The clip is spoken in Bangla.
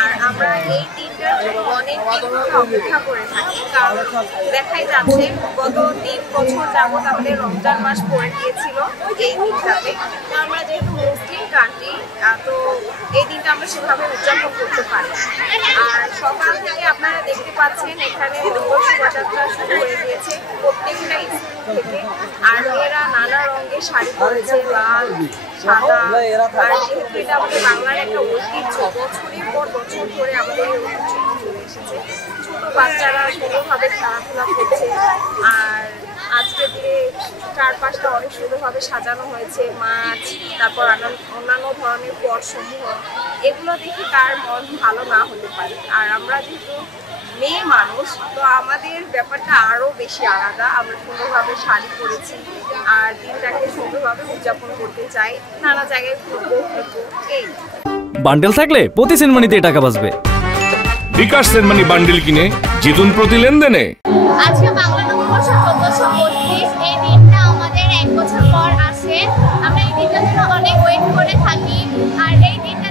আর আমরা এই দিনটার জন্য অনেক দিন অপেক্ষা করে থাকি, কারণ দেখাই যাচ্ছে গত 3 বছর যাবত আমাদের রমজান মাস পড়ে গিয়েছিল এই দিনটাতে। আমরা যেহেতু মুসলিম কান্ট্রি, তো এই দিনটা আমরা সেভাবে উদযাপন করতে পারি। আর সকাল থেকে আপনারা দেখতে পাচ্ছেন এখানে শোভাযাত্রা শুরু হয়ে গিয়েছে প্রত্যেকটা স্কুল থেকে। আর এরা নানা রঙের শাড়ি পরেছে, লাল, সাদা। আর যেহেতু এটা আমাদের বাংলার একটা ঐতিহ্য, বছরের পর বছর ধরে আমাদের এই ঐতিহ্য চলে এসেছে। ছোট বাচ্চারা সুন্দরভাবে খেলাধুলা করছে। আর আজকে দিনে চারপাশটা অনেক সুন্দরভাবে সাজানো হয়েছে, মাছ, তারপর অন্যান্য ধরনের পটসমূহ। এগুলো দেখে কার মন ভালো না হতে পারে। আর আমরা যেহেতু মেয়ে মানুষ, তো আমাদের ব্যাপারটা আরও বেশি আলাদা। আমরা সুন্দরভাবে শাড়ি পরেছি আর দিনটাকে সুন্দরভাবে উদযাপন করতে চাই। নানা জায়গায় ঘুরবো এই বান্ডেল থাকলে প্রতি সেনমানিতে টাকা বাঁচবে। বিকাশ সেনমানি বান্ডেল কিনে জিতুন প্রতি লেনদেনে। আজকে বাংলা নববর্ষ 1432, এই দিনটা আমাদের 1 বছর পর আসে। আমরা এই দিনটার জন্য অনেক ওয়েট করে থাকি। আর এই দিনটা